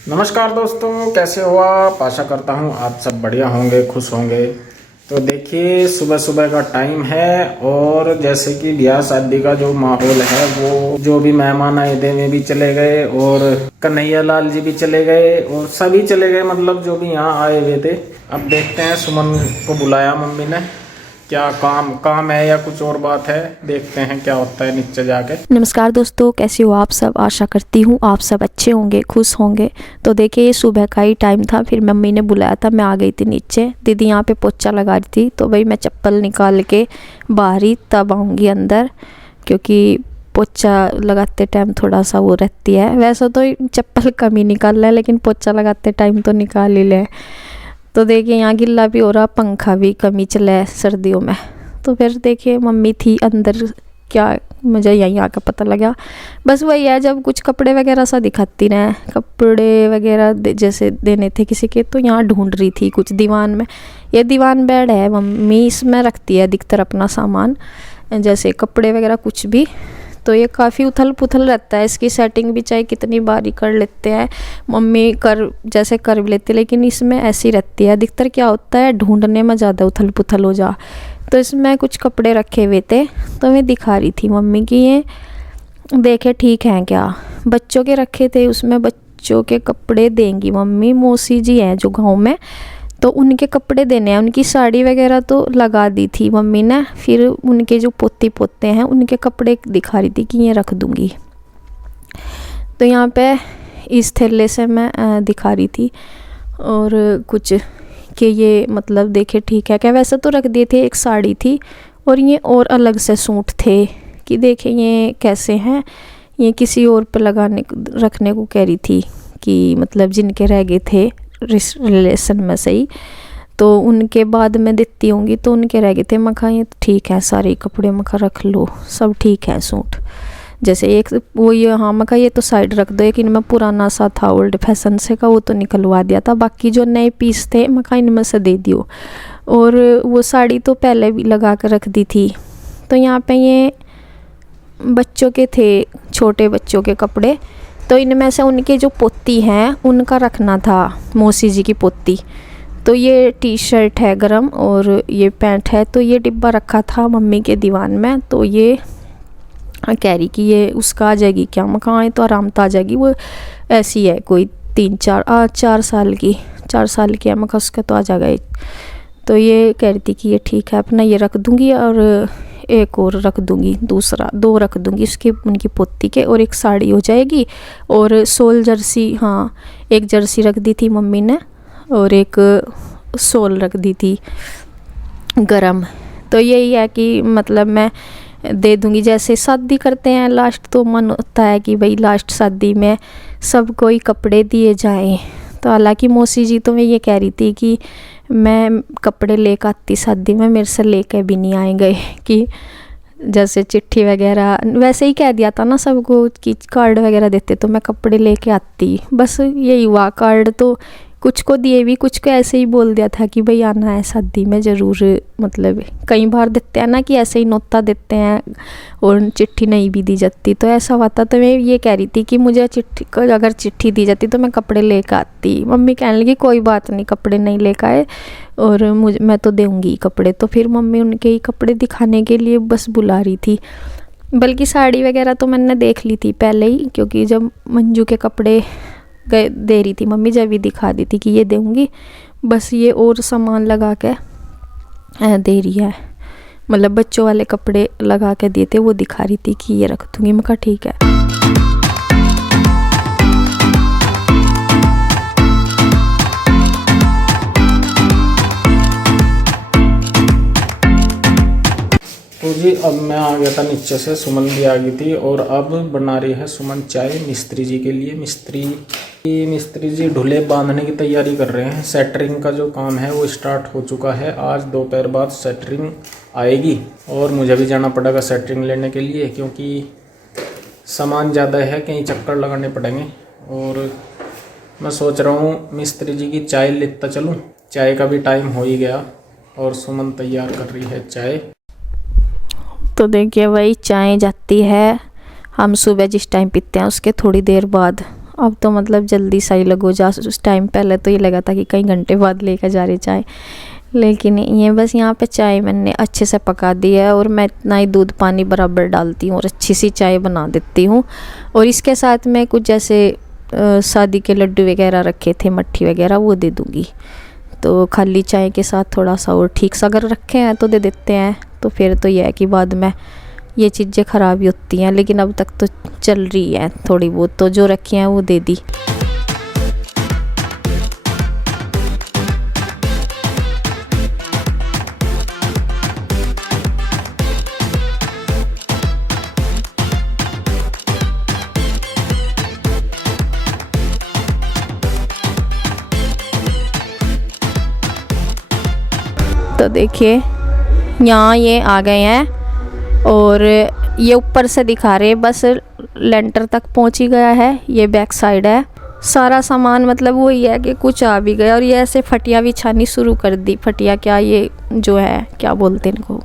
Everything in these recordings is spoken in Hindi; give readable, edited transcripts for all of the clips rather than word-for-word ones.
नमस्कार दोस्तों, कैसे हो आप। आशा करता हूँ आप सब बढ़िया होंगे, खुश होंगे। तो देखिए, सुबह सुबह का टाइम है और जैसे कि ब्याह शादी का जो माहौल है, वो जो भी मेहमान आए थे वे भी चले गए और कन्हैया लाल जी भी चले गए और सभी चले गए, मतलब जो भी यहाँ आए हुए थे। अब देखते हैं, सुमन को बुलाया मम्मी ने, क्या काम है या कुछ और बात है, देखते हैं क्या होता है नीचे जाके। नमस्कार दोस्तों, कैसे हो आप सब। आशा करती हूँ आप सब अच्छे होंगे, खुश होंगे। तो देखिए, ये सुबह का ही टाइम था, फिर मम्मी ने बुलाया था, मैं आ गई थी नीचे। दीदी यहाँ पे पोछा लगा रही थी, तो भाई मैं चप्पल निकाल के बाहर ही तब आऊँगी अंदर, क्योंकि पोछा लगाते टाइम थोड़ा सा वो रहती है। वैसे तो चप्पल कम ही निकाल है, लेकिन पोछा लगाते टाइम तो निकाल ही ले। तो देखिए, यहाँ गिल्ला भी हो रहा, पंखा भी कम ही चला है सर्दियों में। तो फिर देखिए, मम्मी थी अंदर, क्या मुझे यहीं आकर पता लगा। बस वही है, जब कुछ कपड़े वगैरह सा दिखाती रहे, कपड़े वगैरह जैसे देने थे किसी के, तो यहाँ ढूंढ रही थी कुछ दीवान में। ये दीवान बेड है, मम्मी इसमें रखती है अधिकतर अपना सामान, जैसे कपड़े वगैरह कुछ भी। तो ये काफ़ी उथल पुथल रहता है, इसकी सेटिंग भी चाहे कितनी बारी कर लेते हैं मम्मी, जैसे कर भी लेते, लेकिन इसमें ऐसी रहती है। अधिकतर क्या होता है, ढूंढने में ज़्यादा उथल पुथल हो जा। तो इसमें कुछ कपड़े रखे हुए थे, तो मैं दिखा रही थी मम्मी की, ये देखे ठीक हैं क्या। बच्चों के रखे थे, उसमें बच्चों के कपड़े देंगी मम्मी। मौसी जी हैं जो गांव में, तो उनके कपड़े देने हैं। उनकी साड़ी वगैरह तो लगा दी थी मम्मी ने, फिर उनके जो पोती पोते हैं उनके कपड़े दिखा रही थी कि ये रख दूँगी। तो यहाँ पे इस थैले से मैं दिखा रही थी और कुछ कि ये मतलब देखे ठीक है क्या। वैसे तो रख दिए थे, एक साड़ी थी और ये और अलग से सूट थे कि देखें ये कैसे हैं। ये किसी और पे रखने को कह रही थी कि मतलब जिनके रह गए थे रिलेशन में सही, तो उनके बाद में देती होंगी, तो उनके रह गए थे। मैं कहा ये तो ठीक है, सारे कपड़े मैं कहा रख लो, सब ठीक है सूट। जैसे एक वो ये, हाँ मैं कहा ये तो साइड रख दो, एक इनमें पुराना सा था ओल्ड फैशन से का, वो तो निकलवा दिया था। बाकी जो नए पीस थे मैं कहा इनमें से दे दियो। और वो साड़ी तो पहले भी लगा कर रख दी थी। तो यहाँ पे ये बच्चों के थे, छोटे बच्चों के कपड़े, तो इनमें से उनके जो पोती हैं उनका रखना था, मौसी जी की पोती। तो ये टी शर्ट है गरम और ये पैंट है, तो ये डिब्बा रखा था मम्मी के दीवान में। तो ये कह रही कि ये उसका आ जाएगी क्या। मैं कहा तो आराम तो आ जाएगी, वो ऐसी है कोई 4 साल की है। मैं कहा उसका तो आ जाएगा। तो ये कह रही थी कि ये ठीक है, अपना ये रख दूँगी और एक और रख दूँगी, दूसरा 2 रख दूँगी उसकी, उनकी पोती के, और एक साड़ी हो जाएगी। और सोल जर्सी, हाँ एक जर्सी रख दी थी मम्मी ने और एक सोल रख दी थी गरम। तो यही है कि मतलब मैं दे दूँगी। जैसे शादी करते हैं लास्ट, तो मन होता है कि भाई लास्ट शादी में सबको ही कपड़े दिए जाएं। तो हालांकि मौसी जी तो मैं ये कह रही थी कि मैं कपड़े लेकर आती शादी में, मेरे से लेके भी नहीं आए गए, कि जैसे चिट्ठी वगैरह वैसे ही कह दिया था ना सबको कि कार्ड वगैरह देते, तो मैं कपड़े लेके आती। बस यही हुआ, कार्ड तो कुछ को दिए भी, कुछ को ऐसे ही बोल दिया था कि भाई आना है शादी में ज़रूर। मतलब कई बार देते हैं ना कि ऐसे ही नोता देते हैं और चिट्ठी नहीं भी दी जाती, तो ऐसा हुआ था। तो मैं ये कह रही थी कि मुझे अगर चिट्ठी दी जाती तो मैं कपड़े लेकर आती। मम्मी कहने लगी कोई बात नहीं, कपड़े नहीं लेकर आए और मैं तो दूँगी कपड़े। तो फिर मम्मी उनके ही कपड़े दिखाने के लिए बस बुला रही थी। बल्कि साड़ी वगैरह तो मैंने देख ली थी पहले ही, क्योंकि जब मंजू के कपड़े दे रही थी मम्मी, जब भी दिखा दी थी कि ये दूँगी। बस ये और सामान लगा के दे रही है, मतलब बच्चों वाले कपड़े लगा के दिए थे, वो दिखा रही थी कि ये रख दूँगी। मैं कहा ठीक है। तो जी अब मैं आ गया था नीचे से, सुमन भी आ गई थी और अब बना रही है सुमन चाय मिस्त्री जी के लिए। मिस्त्री जी ढुले बांधने की तैयारी कर रहे हैं। सेटरिंग का जो काम है वो स्टार्ट हो चुका है। आज दोपहर बाद सेटरिंग आएगी और मुझे भी जाना पड़ेगा सेटरिंग लेने के लिए, क्योंकि सामान ज़्यादा है, कहीं चक्कर लगाने पड़ेंगे। और मैं सोच रहा हूँ मिस्त्री जी की चाय लेता चलूँ, चाय का भी टाइम हो ही गया और सुमन तैयार कर रही है चाय। तो देखिए वही चाय जाती है, हम सुबह जिस टाइम पीते हैं उसके थोड़ी देर बाद अब तो मतलब जल्दी सही लगो जा। उस टाइम पहले तो ये लगा था कि कई घंटे बाद लेकर जा रही चाय, लेकिन ये बस यहाँ पे चाय मैंने अच्छे से पका दी है और मैं इतना ही दूध पानी बराबर डालती हूँ और अच्छी सी चाय बना देती हूँ। और इसके साथ में कुछ जैसे शादी के लड्डू वगैरह रखे थे, मट्ठी वगैरह, वो दे दूँगी। तो खाली चाय के साथ थोड़ा सा और ठीक सा अगर रखे हैं तो दे देते हैं। तो फिर तो यह है कि बाद में ये चीज़ें ख़राब ही होती हैं, लेकिन अब तक तो चल रही है थोड़ी बहुत, तो जो रखी हैं वो दे दी। तो देखिए यहाँ ये आ गए हैं और ये ऊपर से दिखा रहे बस लेंटर तक पहुँच ही गया है। ये बैक साइड है। सारा सामान मतलब वही है कि कुछ आ भी गया और ये ऐसे फटिया बिछानी शुरू कर दी। फटिया क्या, ये जो है क्या बोलते हैं इनको,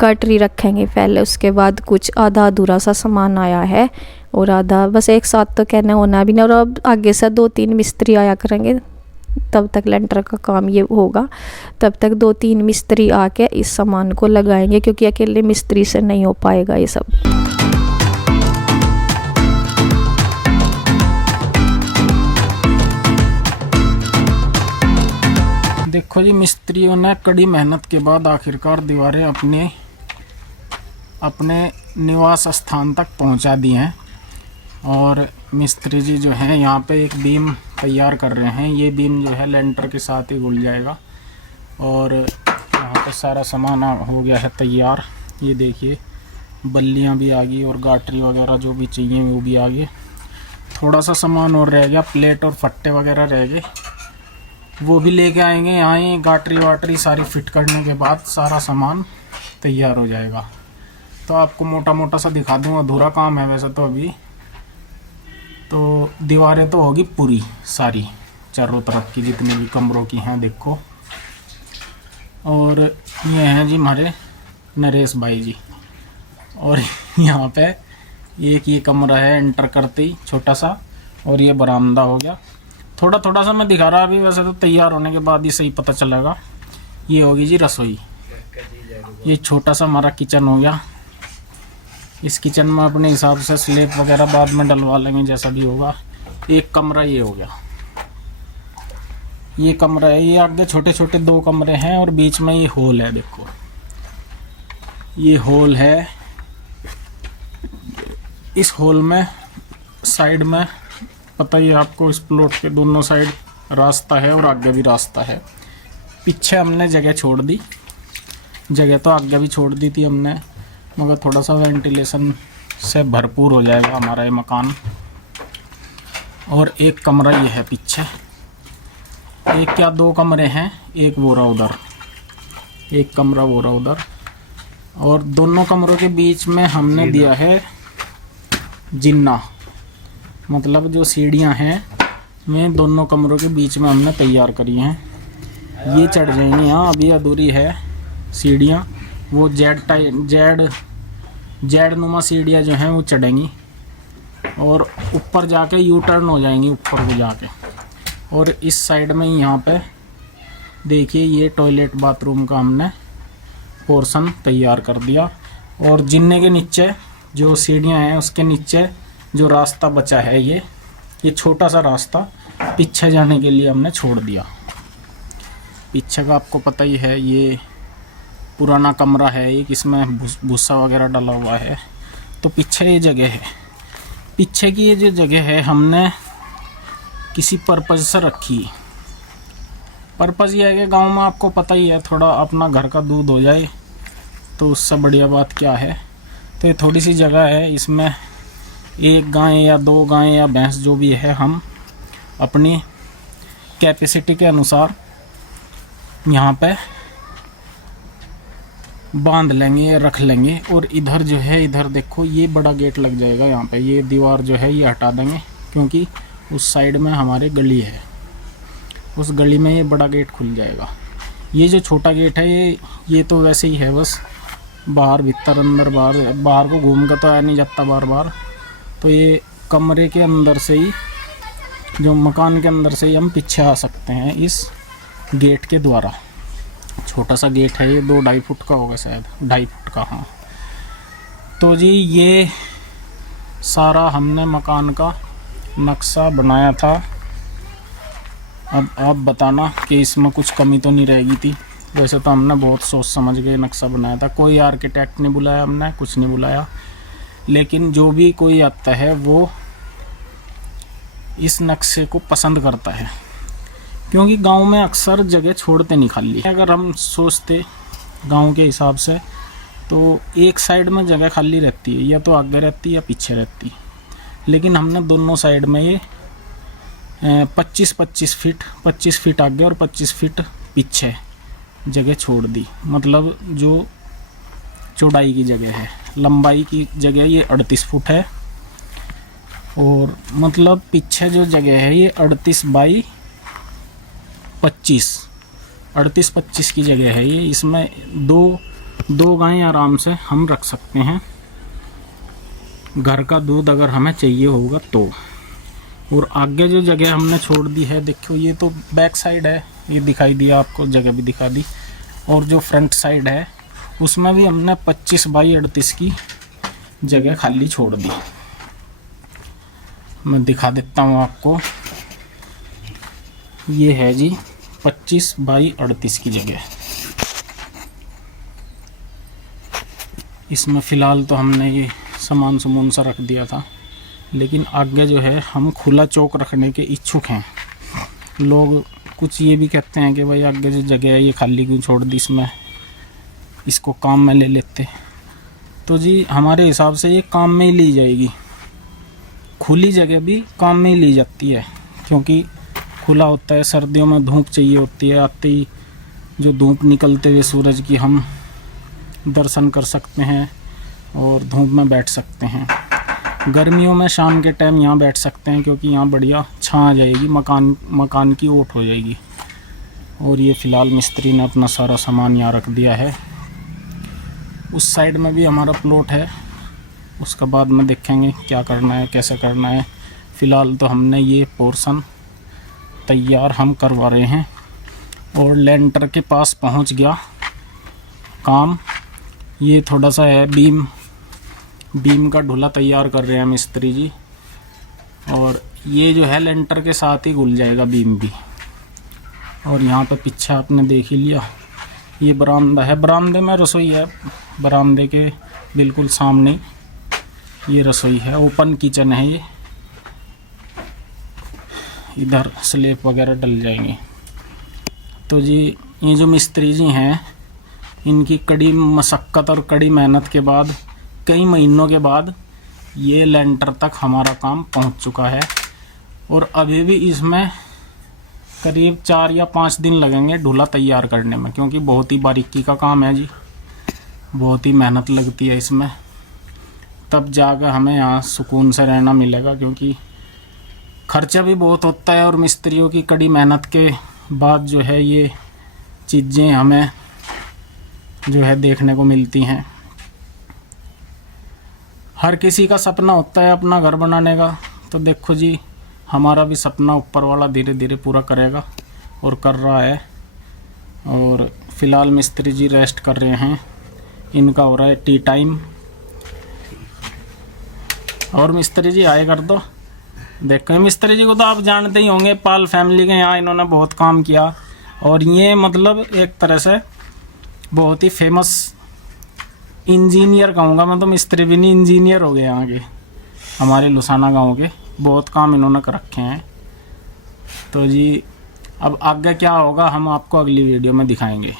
कटरी रखेंगे पहले, उसके बाद कुछ आधा अधूरा सा सामान आया है और आधा बस एक साथ तो कहना होना भी नहीं। और अब आगे से 2-3 मिस्त्री आया करेंगे, तब तक लेंटर का काम ये होगा, तब तक 2-3 मिस्त्री आके इस सामान को लगाएंगे, क्योंकि अकेले मिस्त्री से नहीं हो पाएगा ये सब। देखो जी, मिस्त्रियों ने कड़ी मेहनत के बाद आखिरकार दीवारें अपने निवास स्थान तक पहुंचा दी हैं। और मिस्त्री जी जो हैं यहाँ पे एक बीम तैयार कर रहे हैं। ये बीम जो है लेंटर के साथ ही घुल जाएगा। और यहाँ पे सारा सामान हो गया है तैयार। ये देखिए बल्लियाँ भी आ गई और गाटरी वगैरह जो भी चाहिए वो भी आ गए। थोड़ा सा सामान और रह गया, प्लेट और फट्टे वगैरह रह गए, वो भी लेके आएंगे। यहाँ ही गाटरी वाटरी सारी फिट करने के बाद सारा सामान तैयार हो जाएगा। तो आपको मोटा मोटा सा दिखा दूँ, अधूरा काम है वैसे तो अभी। तो दीवारें तो होगी पूरी सारी, चारों तरफ की जितनी भी कमरों की हैं देखो। और ये हैं जी हमारे नरेश भाई जी। और यहाँ पे एक ये कमरा है एंटर करते ही छोटा सा, और ये बरामदा हो गया। थोड़ा थोड़ा सा मैं दिखा रहा अभी, वैसे तो तैयार होने के बाद ही सही पता चलेगा। ये होगी जी रसोई। ये छोटा सा हमारा किचन हो गया। इस किचन में अपने हिसाब से स्लेब वगैरह बाद में डलवा लेंगे जैसा भी होगा। एक कमरा ये हो गया, ये कमरा है। ये आगे छोटे छोटे 2 कमरे हैं और बीच में ये होल है। देखो ये होल है। इस होल में साइड में पता ही है आपको, इस प्लॉट के दोनों साइड रास्ता है और आगे भी रास्ता है। पीछे हमने जगह छोड़ दी, जगह तो आगे भी छोड़ दी थी हमने, मगर थोड़ा सा वेंटिलेशन से भरपूर हो जाएगा हमारा ये मकान। और एक कमरा ये है पीछे, एक क्या 2 कमरे हैं, एक वो रहा उधर, एक कमरा वो रहा उधर। और दोनों कमरों के बीच में हमने दिया है जिन्ना, मतलब जो सीढ़ियां हैं वे दोनों कमरों के बीच में हमने तैयार करी हैं। ये चढ़ जाएंगी यहाँ, अभी अधूरी है सीढ़ियाँ। वो जेड नुमा सीढ़ियाँ जो हैं वो चढ़ेंगी और ऊपर जाके यू टर्न हो जाएंगी ऊपर को जाके। और इस साइड में यहाँ पे देखिए ये टॉयलेट बाथरूम का हमने पोर्शन तैयार कर दिया। और जिन्ने के नीचे जो सीढ़ियाँ हैं उसके नीचे जो रास्ता बचा है, ये छोटा सा रास्ता पीछे जाने के लिए हमने छोड़ दिया। पीछे का आपको पता ही है, ये पुराना कमरा है एक, इसमें भूसा वगैरह डाला हुआ है। तो पीछे ये जगह है, पीछे की ये जो जगह है हमने किसी पर्पज़ से रखी। पर्पज़ ये है कि गांव में आपको पता ही है, थोड़ा अपना घर का दूध हो जाए तो उससे बढ़िया बात क्या है। तो ये थोड़ी सी जगह है, इसमें 1 गाय या 2 गाय या भैंस जो भी है हम अपनी कैपेसिटी के अनुसार यहाँ पे बांध लेंगे, रख लेंगे। और इधर जो है, इधर देखो ये बड़ा गेट लग जाएगा यहाँ पे। ये दीवार जो है ये हटा देंगे क्योंकि उस साइड में हमारे गली है, उस गली में ये बड़ा गेट खुल जाएगा। ये जो छोटा गेट है ये तो वैसे ही है, बस बाहर भीतर अंदर बाहर को घूम कर तो आया नहीं जाता बार बार। तो ये कमरे के अंदर से ही जो मकान के अंदर से ही हम पीछे आ सकते हैं इस गेट के द्वारा। छोटा सा गेट है ये, 2-2.5 फुट का होगा शायद, 2.5 फुट का, हाँ। तो जी ये सारा हमने मकान का नक्शा बनाया था। अब आप बताना कि इसमें कुछ कमी तो नहीं रहेगी थी। वैसे तो हमने बहुत सोच समझ के नक्शा बनाया था, कोई आर्किटेक्ट नहीं बुलाया हमने, कुछ नहीं बुलाया। लेकिन जो भी कोई आता है वो इस नक्शे को पसंद करता है, क्योंकि गांव में अक्सर जगह छोड़ते नहीं खाली। अगर हम सोचते गांव के हिसाब से तो एक साइड में जगह खाली रहती है, या तो आगे रहती है या पीछे रहती है। लेकिन हमने दोनों साइड में ये 25-25 फीट, 25 फीट आगे और 25 फीट पीछे जगह छोड़ दी। मतलब जो चौड़ाई की जगह है, लंबाई की जगह ये 38 फुट है, और मतलब पीछे जो जगह है ये 38 बाई 25, 38-25 की जगह है ये। इसमें दो गायें आराम से हम रख सकते हैं, घर का दूध अगर हमें चाहिए होगा तो। और आगे जो जगह हमने छोड़ दी है, देखो ये तो बैक साइड है, ये दिखाई दिया आपको, जगह भी दिखा दी। और जो फ्रंट साइड है उसमें भी हमने 25 बाई 38 की जगह खाली छोड़ दी। मैं दिखा देता हूँ आपको, ये है जी 25 बाई 38 की जगह। इसमें फ़िलहाल तो हमने ये सामान सुमून सा रख दिया था, लेकिन आगे जो है हम खुला चौक रखने के इच्छुक हैं। लोग कुछ ये भी कहते हैं कि भाई आगे जो जगह है ये खाली क्यों छोड़ दी, इसमें इसको काम में ले लेते। तो जी हमारे हिसाब से ये काम में ही ली जाएगी, खुली जगह भी काम में ही ली जाती है, क्योंकि खुला होता है। सर्दियों में धूप चाहिए होती है, आते ही जो धूप निकलते हुए सूरज की हम दर्शन कर सकते हैं और धूप में बैठ सकते हैं। गर्मियों में शाम के टाइम यहाँ बैठ सकते हैं, क्योंकि यहाँ बढ़िया छां आ जाएगी, मकान की ओट हो जाएगी। और ये फ़िलहाल मिस्त्री ने अपना सारा सामान यहाँ रख दिया है। उस साइड में भी हमारा प्लॉट है, उसका बाद में देखेंगे क्या करना है, कैसे करना है। फ़िलहाल तो हमने ये पोर्शन तैयार हम करवा रहे हैं, और लेंटर के पास पहुंच गया काम। ये थोड़ा सा है बीम का ढोला तैयार कर रहे हैं मिस्त्री जी, और ये जो है लेंटर के साथ ही घुल जाएगा बीम भी। और यहाँ पे पीछे आपने देख ही लिया, ये बरामदा है, बरामदे में रसोई है, बरामदे के बिल्कुल सामने ये रसोई है, ओपन किचन है ये। इधर स्लैब वगैरह डल जाएंगे। तो जी ये जो मिस्त्री जी हैं, इनकी कड़ी मशक्क़त और कड़ी मेहनत के बाद, कई महीनों के बाद ये लेंटर तक हमारा काम पहुंच चुका है। और अभी भी इसमें करीब 4 या 5 दिन लगेंगे ढूला तैयार करने में, क्योंकि बहुत ही बारीकी का काम है जी, बहुत ही मेहनत लगती है इसमें। तब जाकर हमें यहाँ सुकून से रहना मिलेगा, क्योंकि खर्चा भी बहुत होता है, और मिस्त्रियों की कड़ी मेहनत के बाद जो है ये चीज़ें हमें जो है देखने को मिलती हैं। हर किसी का सपना होता है अपना घर बनाने का, तो देखो जी हमारा भी सपना ऊपर वाला धीरे धीरे पूरा करेगा, और कर रहा है। और फ़िलहाल मिस्त्री जी रेस्ट कर रहे हैं, इनका हो रहा है टी टाइम। और मिस्त्री जी आए कर दो, देखो मिस्त्री जी को तो आप जानते ही होंगे, पाल फैमिली के यहाँ इन्होंने बहुत काम किया। और ये मतलब एक तरह से बहुत ही फेमस इंजीनियर कहूँगा मैं, तो मिस्त्री भी नहीं, इंजीनियर हो गए यहाँ के, हमारे लुसाना गांव के। बहुत काम इन्होंने कर रखे हैं। तो जी अब आगे क्या होगा हम आपको अगली वीडियो में दिखाएंगे।